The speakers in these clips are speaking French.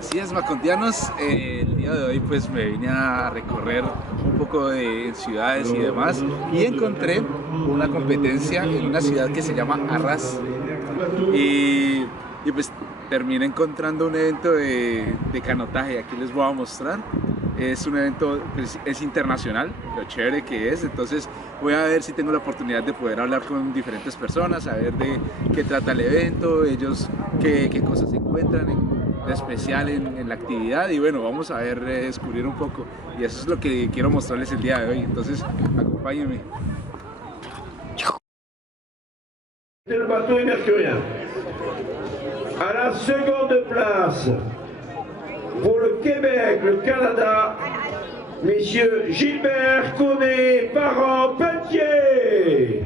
Así es, Macondianos. El día de hoy pues me vine a recorrer un poco de ciudades y demás y encontré una competencia en una ciudad que se llama Arras y pues terminé encontrando un evento de canotaje. Aquí les voy a mostrar. Es un evento, pues, es internacional, lo chévere que es. Entonces voy a ver si tengo la oportunidad de poder hablar con diferentes personas, a ver de qué trata el evento, ellos qué cosas encuentran de especial en la actividad. Y bueno, vamos a ver, descubrir un poco. Y eso es lo que quiero mostrarles el día de hoy. Entonces acompáñenme. Le bateau est mercurien. À la seconde place, pour le Québec, le Canada, messieurs Gilbert Connet, Parent Pelletier.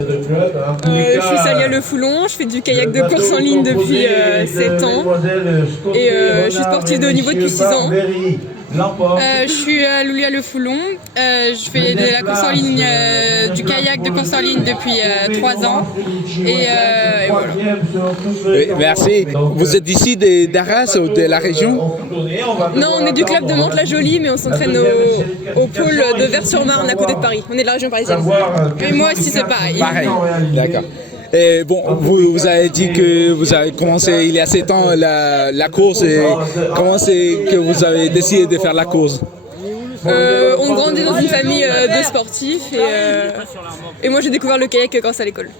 Je suis Salia Le Foulon, je fais du kayak de course en ligne depuis 7 ans et je suis sportive de haut niveau depuis 6 ans. Je suis Loulia Le Foulon, je fais de la course en ligne, du kayak de course en ligne depuis 3 ans et voilà. Merci. Vous êtes d'ici d'Arras ou de la région? Non, on est du club de Mantes-la-Jolie, mais on s'entraîne au pôle de Vers-sur-Marne à côté de Paris. On est de la région parisienne. Et moi aussi c'est pareil. Pareil, d'accord. Et bon, vous avez dit que vous avez commencé il y a 7 ans la course. Et comment c'est que vous avez décidé de faire la course? On grandit dans une famille de sportifs et moi j'ai découvert le kayak grâce à l'école.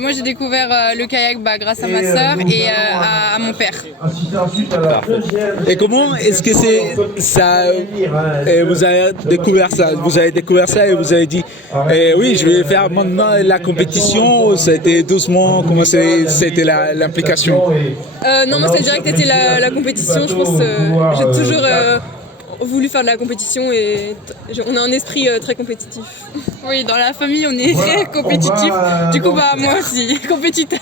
Moi j'ai découvert le kayak grâce à ma sœur et à mon père. Et comment est-ce que c'est ça vous avez découvert ça? Vous avez découvert ça et vous avez dit oui, je vais faire maintenant la compétition. C'était doucement, comment c'était l'implication? Non, moi ça a direct été la compétition. Je pense j'ai toujours voulu faire de la compétition et on a un esprit très compétitif. Oui, dans la famille on est très compétitif. Du coup moi aussi, compétiteur.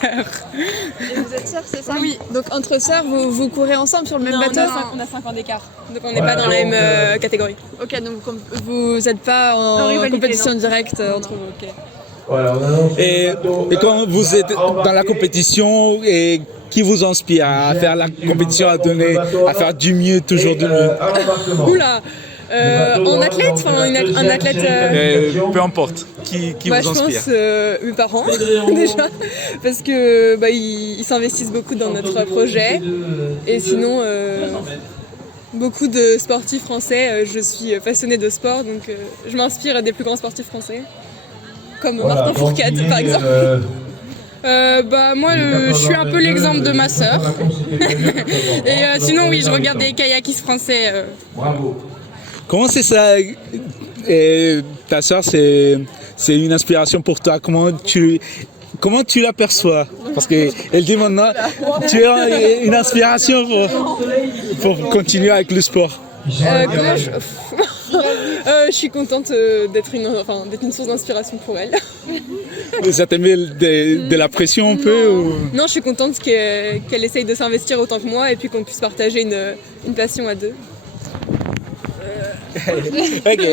Et vous êtes sœurs, c'est ça? Oui, donc entre sœurs vous courez ensemble sur le même bateau? On a 5 ans d'écart, donc on n'est pas dans la même catégorie. Ok, donc vous n'êtes pas en compétition directe entre vous, ok. Et quand vous êtes dans la compétition, et qui vous inspire à faire la compétition, à faire du mieux, toujours du mieux? Oula, en athlète, un athlète. Peu importe, qui vous inspire? Je pense mes parents déjà, parce que ils s'investissent beaucoup dans notre projet. Et sinon, beaucoup de sportifs français. Je suis passionnée de sport, donc je m'inspire des plus grands sportifs français, comme Martin Fourcade par exemple. Moi je suis un peu l'exemple de ma sœur. Et sinon oui, je regarde des kayakistes français. Comment c'est ça? Ta sœur, c'est une inspiration pour toi. Comment tu l'aperçois? Parce qu'elle dit maintenant, tu as une inspiration pour continuer avec le sport. Je suis contente d'être une source d'inspiration pour elle. Ça te met de la pression un peu ou... Non, je suis contente qu'elle essaye de s'investir autant que moi et puis qu'on puisse partager une passion à deux. Ok,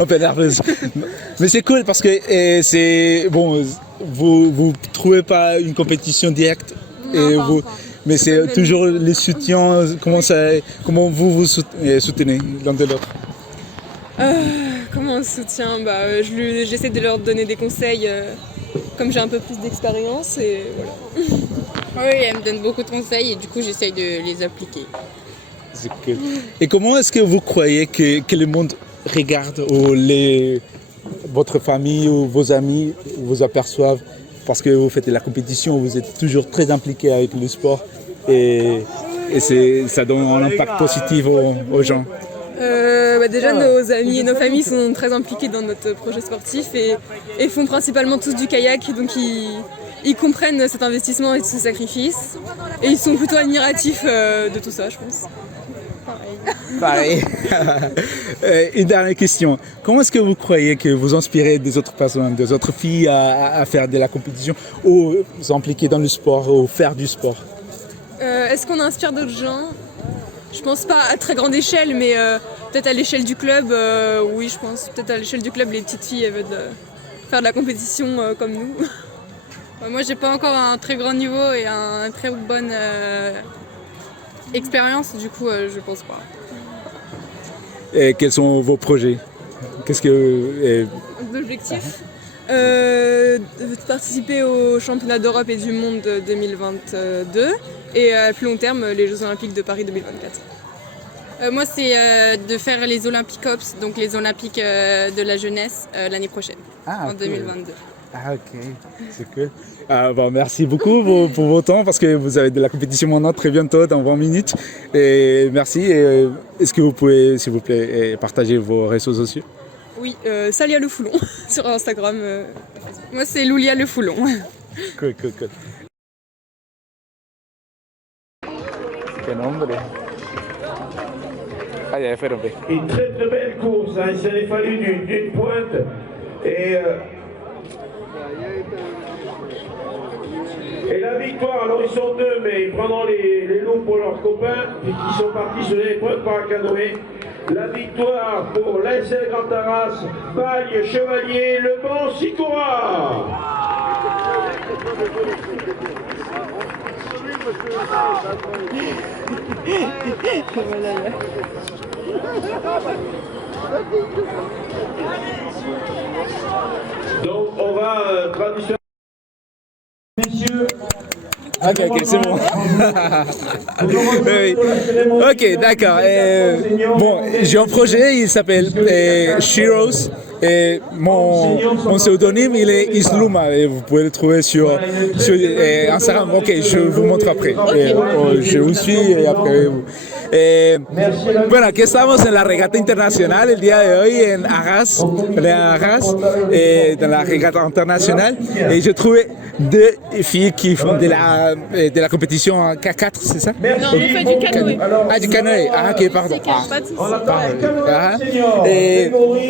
un peu nerveuse. Mais c'est cool parce que c'est bon, vous trouvez pas une compétition directe et mais c'est toujours les soutiens. Comment vous soutenez l'un de l'autre? Comment on se soutient? J'essaie de leur donner des conseils comme j'ai un peu plus d'expérience et voilà. Oui, elle me donne beaucoup de conseils et du coup j'essaye de les appliquer. C'est cool. Et comment est-ce que vous croyez que le monde regarde ou votre famille ou vos amis vous aperçoivent parce que vous faites de la compétition, vous êtes toujours très impliqué avec le sport et ça donne un impact positif aux gens? Déjà nos amis et nos familles sont très impliqués dans notre projet sportif et font principalement tous du kayak, donc ils comprennent cet investissement et ce sacrifice et ils sont plutôt admiratifs de tout ça, je pense. Pareil. Une dernière question. Comment est-ce que vous croyez que vous inspirez des autres personnes, des autres filles à faire de la compétition ou vous impliquer dans le sport ou faire du sport? Est-ce qu'on inspire d'autres gens? Je pense pas à très grande échelle, mais peut-être à l'échelle du club, oui je pense. Peut-être à l'échelle du club, les petites filles elles veulent faire de la compétition comme nous. Moi, j'ai pas encore un très grand niveau et un très bonne expérience, du coup, je pense pas. Et quels sont vos projets? Qu'est-ce que... L'objectif de participer au championnat d'Europe et du monde 2022 et à plus long terme les Jeux Olympiques de Paris 2024. Moi, c'est de faire les Olympic Ops, donc les Olympiques de la jeunesse l'année prochaine, en cool. 2022. Ah ok, c'est cool. Merci beaucoup pour votre temps parce que vous avez de la compétition maintenant très bientôt dans 20 minutes. Et merci. Est-ce que vous pouvez, s'il vous plaît, partager vos réseaux sociaux? Oui, Salia Le Foulon sur Instagram. Moi, c'est Loulia Le Foulon. Cool. Quel nombre? Ah, ya fueron. Une très très belle course, hein. Il s'en est fallu d'une pointe. Et la victoire, alors ils sont deux, mais ils prendront les loups pour leurs copains, qui sont partis sur l'épreuve par canoë. La victoire pour l'ASL Grand Arras, Bagne, Chevalier, Le Bon, Sicora. Donc on va traduire. Messieurs. Ok, c'est bon. Oui. Ok, d'accord. Bon, j'ai un projet, il s'appelle Sheroes. Et mon pseudonyme, il est Isluma. Et vous pouvez le trouver sur Instagram. Ok, je vous montre après. Je vous suis et après vous. Bueno, aquí estamos en la regata internacional el día de hoy en Arras, en la regata internationale. Et j'ai trouvé deux filles qui font de la compétition en K4, c'est ça? Non, on fait du canoë. Ah, du canoë. Ah, ok, pardon.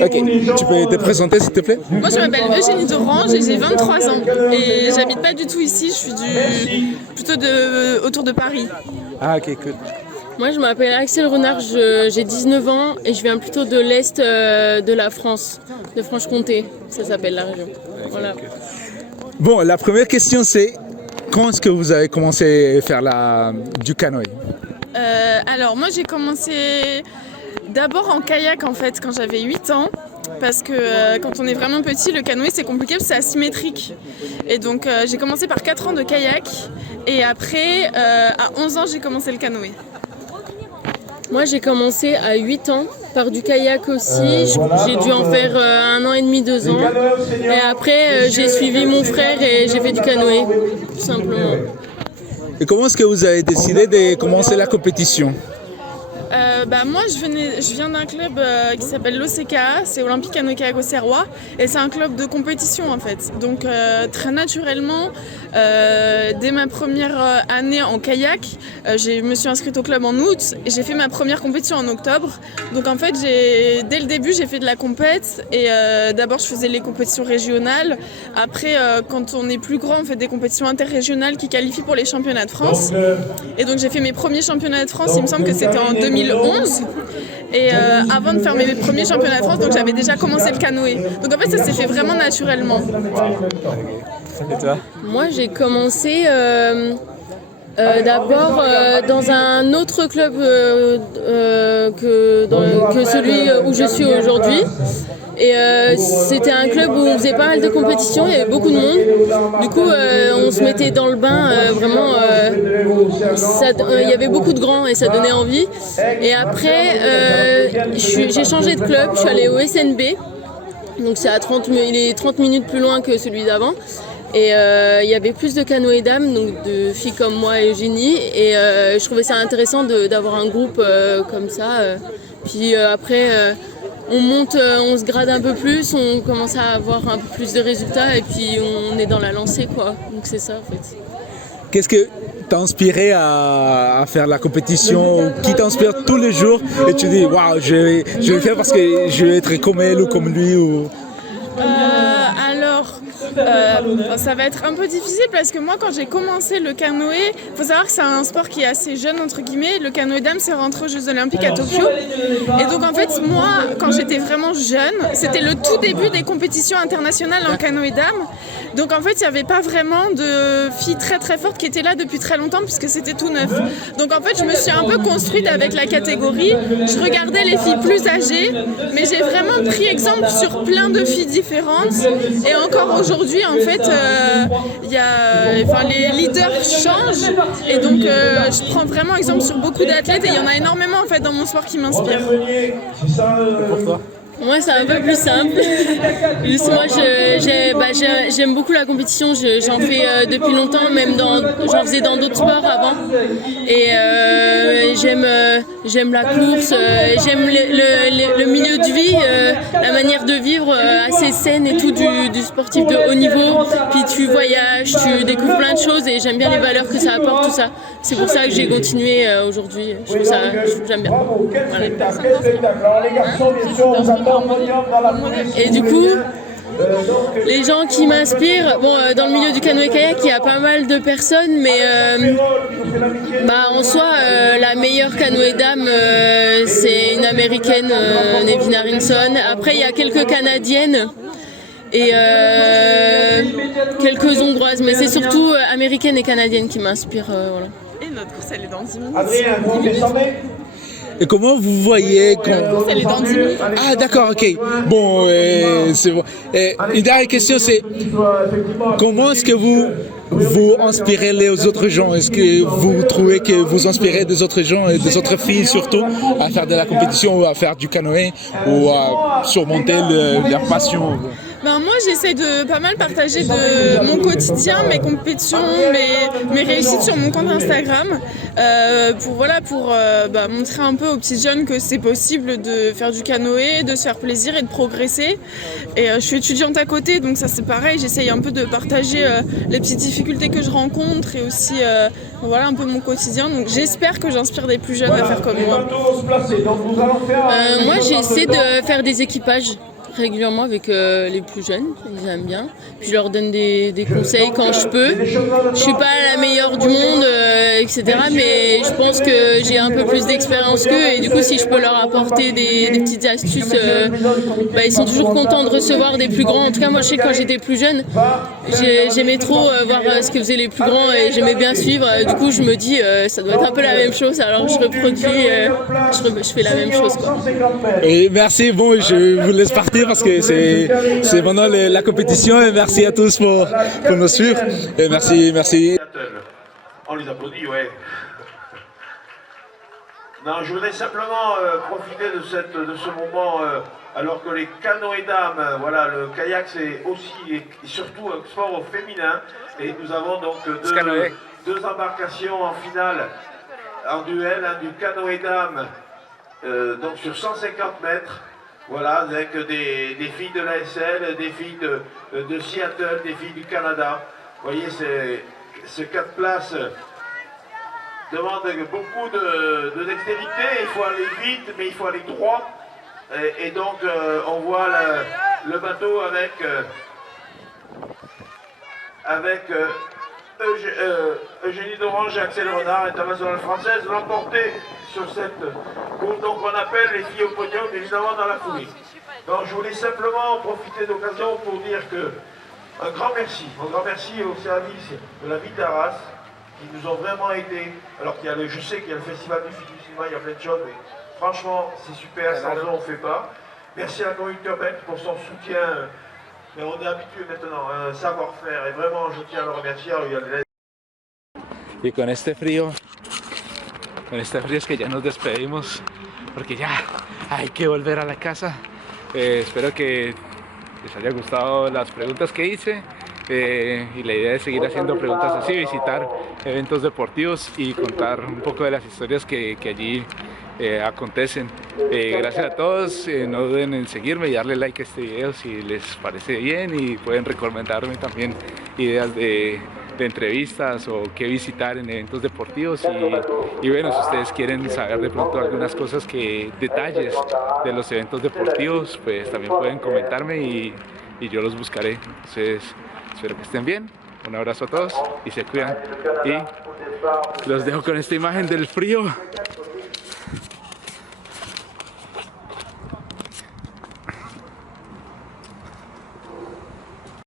Ok, tu peux te présenter s'il te plaît? Moi, je m'appelle Eugénie Dorange et j'ai 23 ans. Et j'habite pas du tout ici, je suis plutôt autour de Paris. Ah, ok, cool. Moi, je m'appelle Axel Renard, j'ai 19 ans et je viens plutôt de l'Est de la France, de Franche-Comté, ça s'appelle la région. Voilà. Bon, la première question c'est, quand est-ce que vous avez commencé à faire du canoë? Alors, moi, j'ai commencé d'abord en kayak en fait quand j'avais 8 ans. Parce que quand on est vraiment petit, le canoë c'est compliqué parce que c'est asymétrique. Et donc j'ai commencé par 4 ans de kayak et après à 11 ans j'ai commencé le canoë. Moi j'ai commencé à 8 ans par du kayak aussi, j'ai dû en faire 1 an et demi, 2 ans. Et après j'ai suivi mon frère et j'ai fait du canoë, tout simplement. Et comment est-ce que vous avez décidé de commencer la compétition? Moi je viens d'un club qui s'appelle l'OCKA, c'est Olympique Canoë Kayak Auxerrois et c'est un club de compétition en fait. Donc très naturellement, dès ma première année en kayak, je me suis inscrite au club en août et j'ai fait ma première compétition en octobre. Donc en fait dès le début j'ai fait de la compète et d'abord je faisais les compétitions régionales. Après quand on est plus grand on fait des compétitions interrégionales qui qualifient pour les championnats de France. Et donc j'ai fait mes premiers championnats de France, il me semble que c'était en 2011. Et avant de faire mes premiers championnats de France, donc j'avais déjà commencé le canoë. Donc en fait ça s'est fait vraiment naturellement. Et toi? Moi j'ai commencé d'abord dans un autre club que celui où je suis aujourd'hui. Et c'était un club où on faisait pas mal de compétitions, il y avait beaucoup de monde. Du coup, on se mettait dans le bain, vraiment, il y avait beaucoup de grands et ça donnait envie. Et après, j'ai changé de club, je suis allée au SNB. Donc c'est il est 30 minutes plus loin que celui d'avant. Et il y avait plus de canoë dames, donc de filles comme moi et Eugénie. Et je trouvais ça intéressant d'avoir un groupe comme ça. Puis après... on monte, on se grade un peu plus, on commence à avoir un peu plus de résultats et puis on est dans la lancée quoi. Donc c'est ça en fait. Qu'est-ce que t'a inspiré à faire la compétition? Qui t'inspire tous les jours et tu dis waouh, je vais le faire parce que je vais être comme elle ou comme lui ou... Alors Alors, ça va être un peu difficile parce que moi, quand j'ai commencé le canoë, il faut savoir que c'est un sport qui est assez jeune, entre guillemets. Le canoë dames, c'est rentré aux Jeux Olympiques à Tokyo. Et donc, en fait, moi, quand j'étais vraiment jeune, c'était le tout début des compétitions internationales en canoë dames. Donc, en fait, il n'y avait pas vraiment de filles très très fortes qui étaient là depuis très longtemps puisque c'était tout neuf. Donc, en fait, je me suis un peu construite avec la catégorie. Je regardais les filles plus âgées, mais j'ai vraiment pris exemple sur plein de filles différentes. Et encore aujourd'hui, en fait, les leaders changent. Et donc, je prends vraiment exemple sur beaucoup d'athlètes et il y en a énormément en fait dans mon sport qui m'inspirent. Moi, c'est un peu plus simple. Juste, moi, j'aime beaucoup la compétition. J'en fais depuis longtemps, même j'en faisais dans d'autres sports avant. Et j'aime la course, j'aime le milieu de vie, la manière de vivre assez saine et tout du sportif de haut niveau. Puis tu voyages, tu découvres plein de choses et j'aime bien les valeurs que ça apporte, tout ça. C'est pour ça que j'ai continué aujourd'hui. J'aime bien. Voilà. Et du coup, les gens qui m'inspirent, dans le milieu du canoë-kayak, il y a pas mal de personnes, mais en soi, la meilleure canoë-dame, c'est une américaine, Nevin Aronson. Après, il y a quelques canadiennes et quelques hongroises, mais c'est surtout américaines et canadiennes qui m'inspirent. Voilà. Et notre course, elle est dans 10 minutes. Et comment vous voyez quand... Elle est dans 10 minutes. Ah d'accord, ok. Bon, c'est bon. Une dernière question, c'est comment est-ce que vous inspirez les autres gens? Est-ce que vous trouvez que vous inspirez des autres gens et des autres filles surtout à faire de la compétition ou à faire du canoë ou à surmonter leur passion? Moi, j'essaie de pas mal partager de mon quotidien, mes compétitions, mes réussites sur mon compte Instagram pour montrer un peu aux petits jeunes que c'est possible de faire du canoë, de se faire plaisir et de progresser. Et je suis étudiante à côté, donc ça c'est pareil, j'essaye un peu de partager les petites difficultés que je rencontre et aussi un peu mon quotidien. Donc j'espère que j'inspire des plus jeunes à faire comme moi. Moi, j'essaie de faire des équipages régulièrement avec les plus jeunes, ils aiment bien. Puis je leur donne des conseils quand je peux. Je suis pas la meilleure du monde, etc. Mais je pense que j'ai un peu plus d'expérience qu'eux et du coup si je peux leur apporter des petites astuces, ils sont toujours contents de recevoir des plus grands. En tout cas moi je sais que quand j'étais plus jeune, j'aimais trop voir ce que faisaient les plus grands et j'aimais bien suivre. Du coup je me dis ça doit être un peu la même chose, alors je reproduis, je fais la même chose, quoi. Et merci, bon je vous laisse partir parce que c'est maintenant la compétition et merci à tous pour nous suivre et merci. On les applaudit, ouais. Non, je voudrais simplement profiter de ce moment alors que les canoës dames, le kayak c'est aussi et surtout un sport féminin et nous avons donc deux embarcations en finale en duel, du canoë dames donc sur 150 mètres. Voilà, avec des filles de l'ASL, des filles de Seattle, des filles du Canada. Vous voyez, ces 4 places demandent beaucoup de dextérité. Il faut aller vite, mais il faut aller droit. Et donc, on voit le bateau avec Eugénie d'Orange et Axel Renard, internationale française, l'emporter sur cette course. Donc on appelle les filles au podium, évidemment dans la foulée. Donc je voulais simplement profiter de l'occasion pour dire que un grand merci au service de la ville d'Arras qui nous ont vraiment aidés. Alors je sais qu'il y a le festival du cinéma, il y a plein de choses, mais franchement c'est super, sans eux on ne fait pas. Merci à la communauté urbaine pour son soutien. Mais on est habitué maintenant à un savoir-faire et vraiment je tiens à le remercier. Y con este frío es que ya nos despedimos porque ya hay que volver a la casa. Espero que les haya gustado las preguntas que hice y la idea es seguir haciendo preguntas así, visitar eventos deportivos y contar un poco de las historias que allí acontecen. Gracias a todos, no duden en seguirme y darle like a este video si les parece bien y pueden recomendarme también ideas de entrevistas o qué visitar en eventos deportivos y bueno, si ustedes quieren saber de pronto algunas cosas detalles de los eventos deportivos, pues también pueden comentarme y y yo los buscaré. Entonces, espero que estén bien. Un abrazo a todos y se cuidan. Y los dejo con esta imagen del frío.